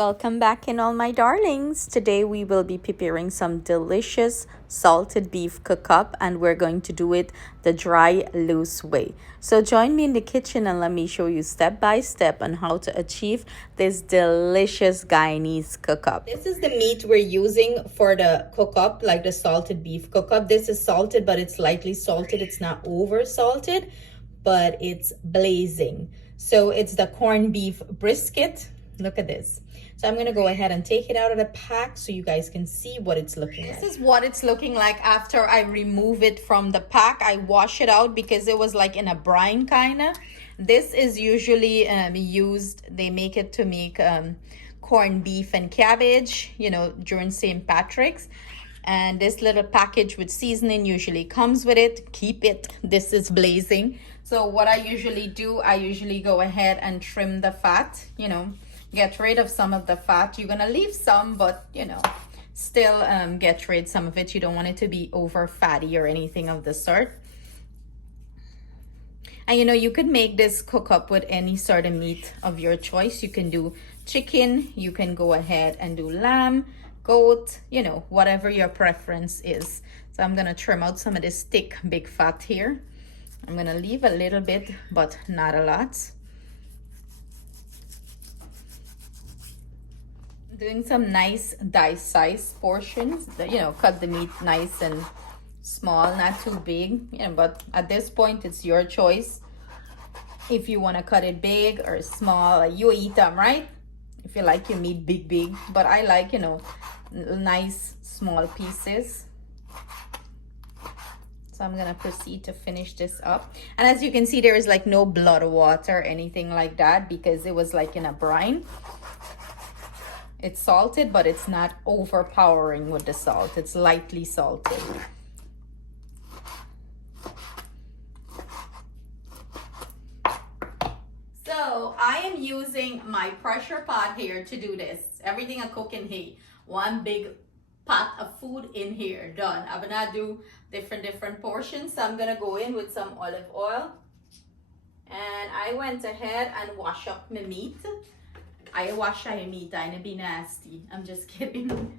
Welcome back in all my darlings. Today we will be preparing some delicious salted beef cook up, and we're going to do it the dry loose way. So join me in the kitchen and let me show you step by step on how to achieve this delicious Guyanese cook up. This is the meat we're using for the cook up, like the salted beef cook up. This is salted, but it's lightly salted. It's not over salted, but it's blazing. So it's the corned beef brisket. Look at this. So I'm gonna go ahead and take it out of the pack so you guys can see what it's looking like. This is what it's looking like after I remove it from the pack. I wash it out because it was like in a brine kinda. This is usually used, they make it to make corned beef and cabbage, you know, during St. Patrick's. And this little package with seasoning usually comes with it. Keep it. This is blazing. So what I usually do, I usually go ahead and trim the fat, you know, get rid of some of the fat. You're gonna leave some, but you know, still get rid some of it. You don't want it to be over fatty or anything of the sort. And you know, you could make this cook up with any sort of meat of your choice. You can do chicken, you can go ahead and do lamb, goat, you know, whatever your preference is. So I'm gonna trim out some of this thick big fat here. I'm gonna leave a little bit, but not a lot. Doing some nice dice-size portions, you know, cut the meat nice and small, not too big, you know, but at this point it's your choice if you want to cut it big or small. You eat them, right? If you like your meat big, but I like, you know, nice small pieces. So I'm gonna proceed to finish this up, and as you can see, there is like no blood water or anything like that because it was like in a brine. It's salted, but it's not overpowering with the salt. It's lightly salted. So I am using my pressure pot here to do this. Everything I cook in here. One big pot of food in here. Done. I'm gonna do different portions. So I'm gonna go in with some olive oil. And I went ahead and wash up my meat. I wash my meat, I ain't be nasty. I'm just kidding.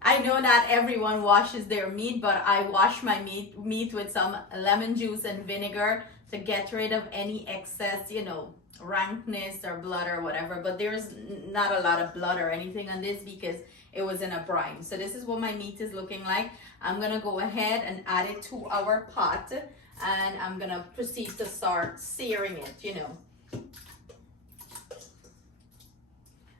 I know not everyone washes their meat, but I wash my meat with some lemon juice and vinegar to get rid of any excess, you know, rankness or blood or whatever. But there's not a lot of blood or anything on this because it was in a brine. So this is what my meat is looking like. I'm gonna go ahead and add it to our pot, and I'm gonna proceed to start searing it, you know.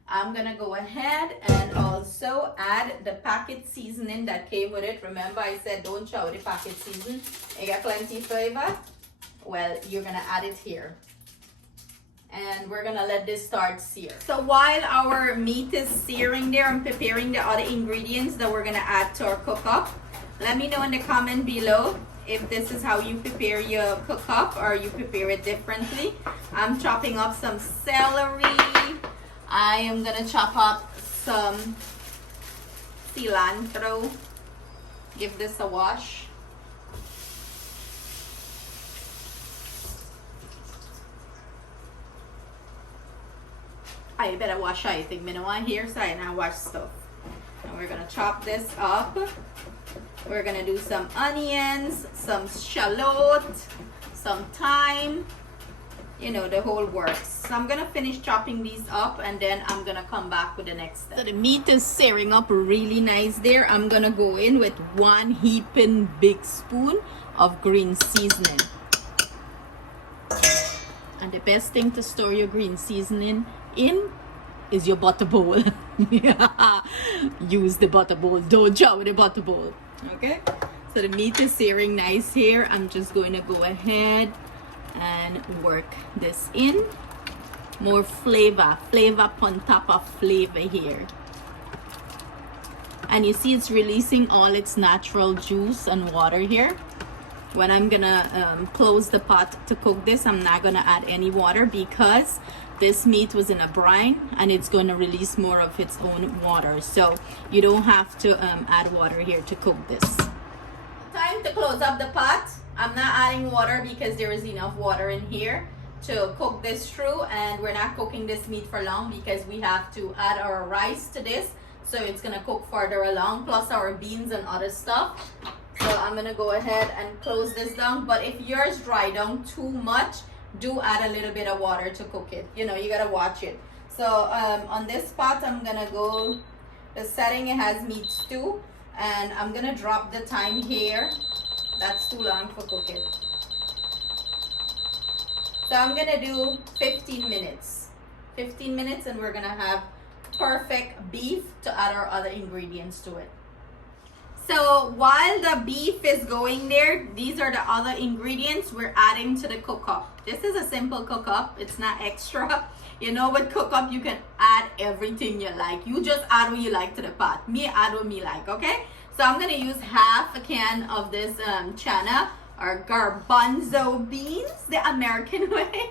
I'm gonna go ahead and also add the packet seasoning that came with it. Remember I said don't chow the packet seasoning. It got plenty flavor. Well, you're gonna add it here. And we're gonna let this start sear. So while our meat is searing there, I'm preparing the other ingredients that we're gonna add to our cook up. Let me know in the comment below if this is how you prepare your cook up or you prepare it differently. I'm chopping up some celery. I am gonna chop up some cilantro. Give this a wash. I better wash everything. Me no want here, so I now wash stuff. And we're gonna chop this up. We're gonna do some onions, some shallot, some thyme. You know, the whole works. So I'm gonna finish chopping these up and then I'm gonna come back with the next step. So the meat is searing up really nice there. I'm gonna go in with 1 heaping big spoon of green seasoning. And the best thing to store your green seasoning in is your butter bowl. Use the butter bowl, don't chow the butter bowl. Okay, so the meat is searing nice here. I'm just going to go ahead and work this in. More flavor on top of flavor here. And you see it's releasing all its natural juice and water here. When I'm gonna close the pot to cook this, I'm not gonna add any water because this meat was in a brine and it's going to release more of its own water. So you don't have to add water here to cook this. Time to close up the pot. I'm not adding water because there is enough water in here to cook this through, and we're not cooking this meat for long because we have to add our rice to this, so it's gonna cook further along, plus our beans and other stuff. So I'm gonna go ahead and close this down, but if yours dry down too much, do add a little bit of water to cook it. You know, you gotta watch it. So on this pot, I'm gonna go, the setting, it has meat stew, and I'm gonna drop the thyme here. That's too long for cooking. So I'm gonna do 15 minutes. 15 minutes, and we're gonna have perfect beef to add our other ingredients to it. So while the beef is going there, these are the other ingredients we're adding to the cook-up. This is a simple cook-up, it's not extra. You know, with cook-up, you can add everything you like. You just add what you like to the pot. Me add what me like, okay? So I'm gonna use half a can of this chana or garbanzo beans, the American way.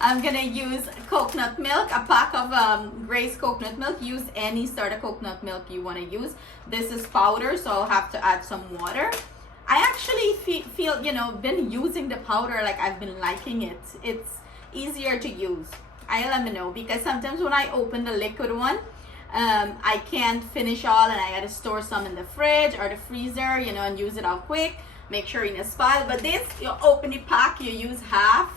I'm gonna use coconut milk, a pack of Grace coconut milk. Use any sort of coconut milk you wanna use. This is powder, so I'll have to add some water. I actually feel, you know, been using the powder, like I've been liking it. It's easier to use. I'll let me know, because sometimes when I open the liquid one, I can't finish all, and I gotta store some in the fridge or the freezer, you know, and use it all quick. Make sure it is spoiled. But this, you open the pack, you use half,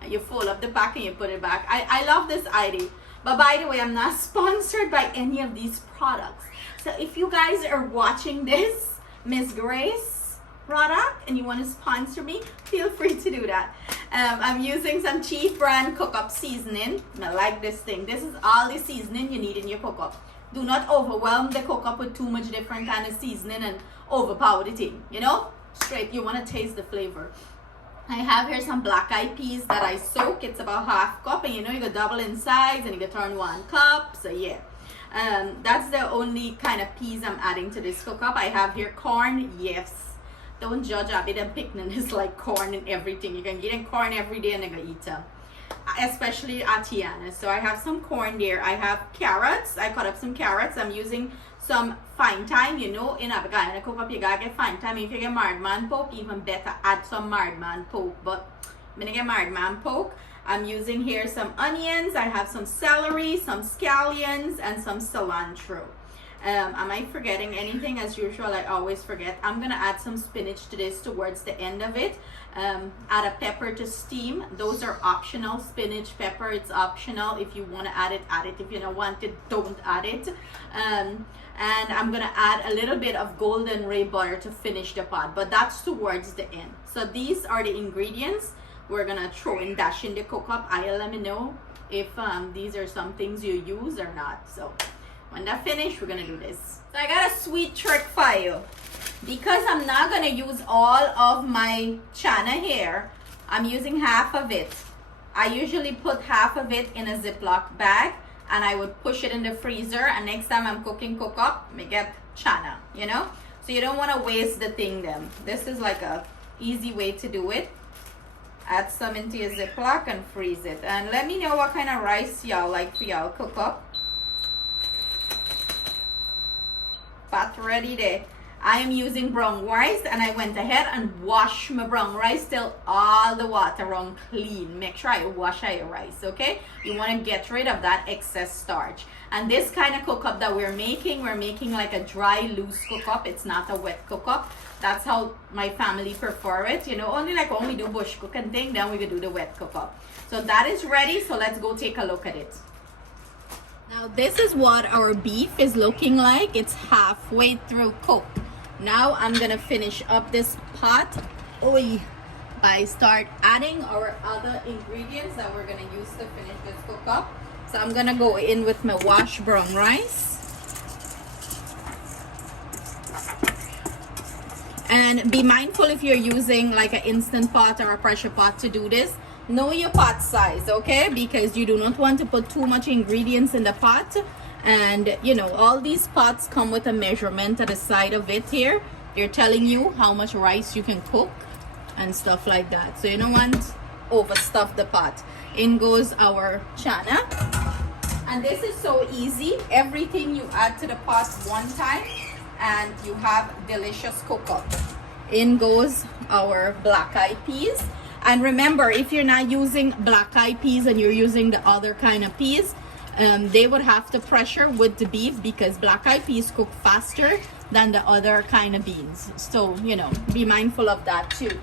and you fold up the pack and you put it back. I love this idea. But by the way, I'm not sponsored by any of these products. So if you guys are watching this Miss Grace product and you want to sponsor me, feel free to do that. I'm using some cheap brand cook-up seasoning. I like this thing. This is all the seasoning you need in your cook-up. Do not overwhelm the cook-up with too much different kind of seasoning and overpower the thing, you know? Straight, you want to taste the flavor. I have here some black eyed peas that I soak. It's about half cup, and you know, you can double in size and you can turn 1 cup. So yeah, that's the only kind of peas I'm adding to this cook-up. I have here corn. Yes, don't judge a bit of picnic. It's like corn and everything. You can get corn every day and you can eat them, especially at Tiana. So I have some corn there. I have carrots. I cut up some carrots. I'm using some fine thyme. You know, in a cook-up you gotta get fine thyme. If you get marred man poke, even better, add some marred man poke. But I'm gonna get marred man poke. I'm using here some onions. I have some celery, some scallions, and some cilantro. Am I forgetting anything? As usual, I always forget. I'm gonna add some spinach to this towards the end of it. Add a pepper to steam. Those are optional. Spinach, pepper, it's optional. If you want to add it, add it. If you don't want it, don't add it. And I'm gonna add a little bit of golden ray butter to finish the pot, but that's towards the end. So these are the ingredients we're gonna throw in, dash in the cook-up. I'll let me know if these are some things you use or not. So when that's finished, we're gonna do this. So I got a sweet trick for you. Because I'm not gonna use all of my chana here, I'm using half of it. I usually put half of it in a Ziploc bag, and I would push it in the freezer, and next time I'm cooking cook-up, I get chana, you know? So you don't wanna waste the thing then. This is like a easy way to do it. Add some into your Ziploc and freeze it. And let me know what kind of rice y'all like for y'all cook-up. Pot ready there. I am using brown rice, and I went ahead and washed my brown rice till all the water run clean. Make sure I wash out your rice, okay? You want to get rid of that excess starch. And this kind of cook-up that we're making like a dry, loose cook-up. It's not a wet cook-up. That's how my family prefer it. You know, only like when we do bush cooking thing, then we can do the wet cook-up. So that is ready, so let's go take a look at it. Now this is what our beef is looking like. It's halfway through cooked. Now I'm gonna finish up this pot by start adding our other ingredients that we're gonna use to finish this cook-up. So I'm gonna go in with my washed brown rice. And be mindful if you're using like an instant pot or a pressure pot to do this. Know your pot size, okay? Because you do not want to put too much ingredients in the pot. And you know, all these pots come with a measurement at the side of it here. They're telling you how much rice you can cook and stuff like that. So you don't want overstuff the pot. In goes our chana. And this is so easy. Everything you add to the pot one time and you have delicious cook-up. In goes our black eyed peas. And remember, if you're not using black eyed peas and you're using the other kind of peas, they would have to pressure with the beef because black eyed peas cook faster than the other kind of beans. So, you know, be mindful of that too.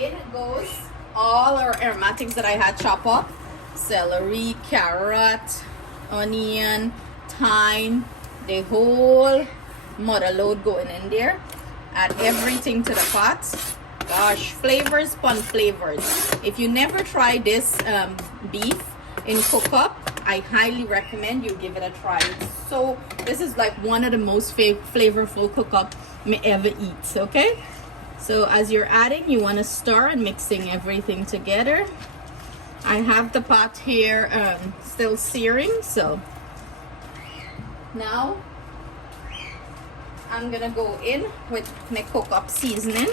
In goes all our aromatics that I had chopped up. Celery, carrot, onion, thyme, the whole mother load going in there. Add everything to the pot. Gosh, flavors upon flavors. If you never try this beef in cook up, I highly recommend you give it a try. This is like one of the most flavorful cook up me ever eat. Okay, so as you're adding, you want to stir and mixing everything together. I have the pot here still searing, so now I'm gonna go in with my cook up seasoning,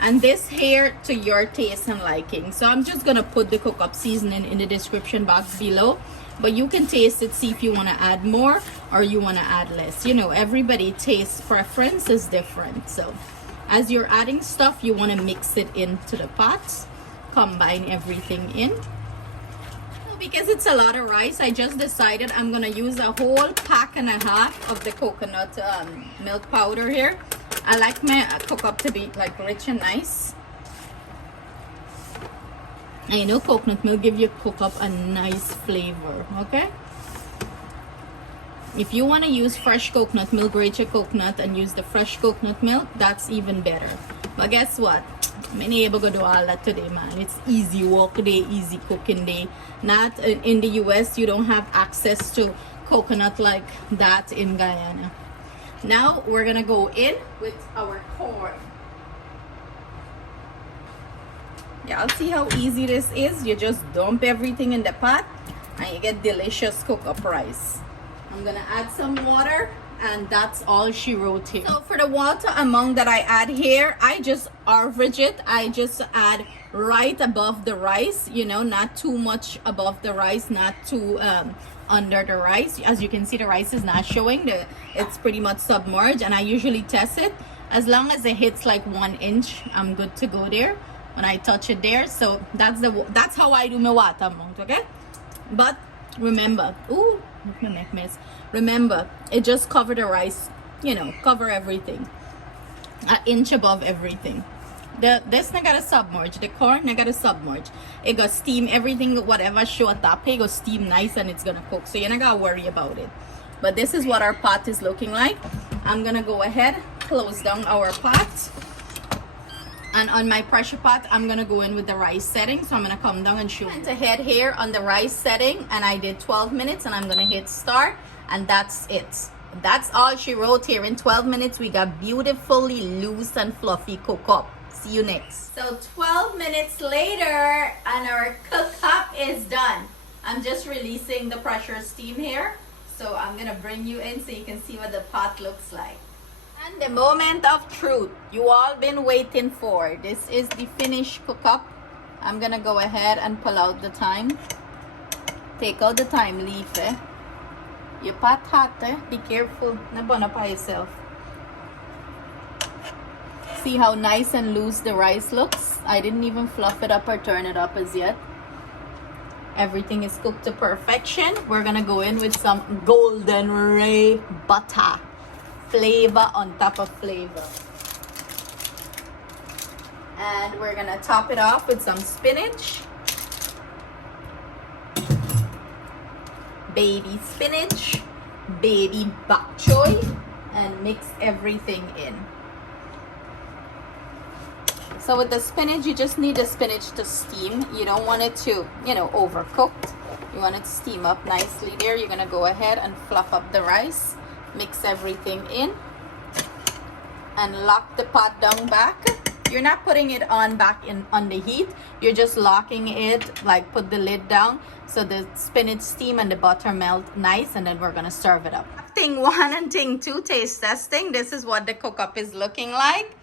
and this here to your taste and liking. So I'm just gonna put the cook up seasoning in the description box below, but you can taste it, see if you want to add more or you want to add less. You know, everybody taste preference is different. So as you're adding stuff, you want to mix it into the pot, combine everything in. Because it's a lot of rice, I just decided I'm gonna use a whole pack and a half of the coconut milk powder here. I like my cook up to be like rich and nice, and you know, coconut milk give your cook up a nice flavor. Okay, if you want to use fresh coconut milk, grate your coconut and use the fresh coconut milk, that's even better. But guess what, many able to do all that today, man. It's easy work day, easy cooking day. Not in the US, you don't have access to coconut like that in Guyana. Now we're gonna go in with our corn. Y'all see how easy this is? You just dump everything in the pot and you get delicious cook up rice. I'm gonna add some water, and that's all she wrote here. So for the water amount that I add here, I just average it. I just add right above the rice, you know, not too much above the rice, not too under the rice. As you can see, the rice is not showing, it's pretty much submerged, and I usually test it. As long as it hits like 1 inch, I'm good to go there when I touch it there. So that's how I do my water amount. Okay, but remember, ooh, let me make mess. Remember, it just cover the rice, you know, cover everything 1 inch above everything. This not gotta submerge, the corn not gotta submerge. It got steam everything, whatever show at top, it got steam nice and it's gonna cook, so you're not gotta worry about it. But this is what our pot is looking like. I'm gonna go ahead, close down our pot, and on my pressure pot I'm gonna go in with the rice setting. So I'm gonna come down and show. Went ahead here on the rice setting and I did 12 minutes, and I'm gonna hit start, and that's it. That's all she wrote here. In 12 minutes we got beautifully loose and fluffy cook up. See you next. So 12 minutes later and our cook up is done. I'm just releasing the pressure steam here, so I'm gonna bring you in so you can see what the pot looks like. And the moment of truth you all been waiting for. This is the finished cook up. I'm gonna go ahead and pull out the thyme. Take out the thyme leaf. Your pot hot, be careful, not burn up by yourself. See how nice and loose the rice looks? I didn't even fluff it up or turn it up as yet. Everything is cooked to perfection. We're gonna go in with some golden ray butter. Flavor on top of flavor. And we're gonna top it off with some spinach. Baby spinach, baby bok choy, and mix everything in. So with the spinach, you just need the spinach to steam. You don't want it to, you know, overcooked. You want it to steam up nicely there. You're gonna go ahead and fluff up the rice, mix everything in, and lock the pot down back. You're not putting it on back in on the heat. You're just locking it, like put the lid down so the spinach steam and the butter melt nice, and then we're gonna serve it up. Thing 1 and thing 2, taste testing. This is what the cook up is looking like.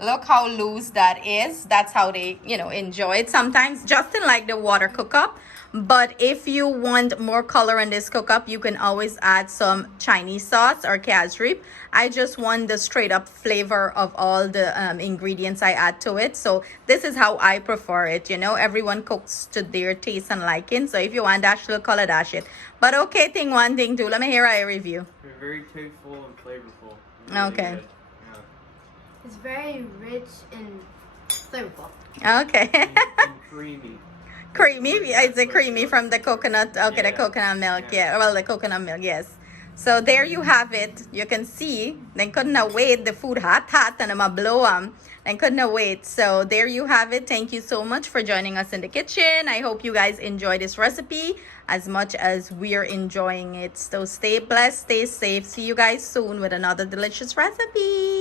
Look how loose that is. That's how they, you know, enjoy it. Sometimes Justin like the water cook up, But if you want more color in this cook up, you can always add some Chinese sauce or cashew. I just want the straight up flavor of all the ingredients I add to it. So this is how I prefer it. You know, everyone cooks to their taste and liking. So if you want dash little color, dash it. But okay, thing one, thing two. Let me hear a review. They're very tasteful and flavorful. Really okay. Good. Yeah. It's very rich and flavorful. Okay. And creamy. Creamy. Is it creamy from the coconut? Okay, Yeah. the coconut milk. Yeah. Well, the coconut milk. Yes. So there you have it. You can see. They couldn't wait. The food hot, and I'ma blow them. And couldn't wait. So there you have it. Thank you so much for joining us in the kitchen. I hope you guys enjoy this recipe as much as we're enjoying it. So stay blessed, stay safe. See you guys soon with another delicious recipe.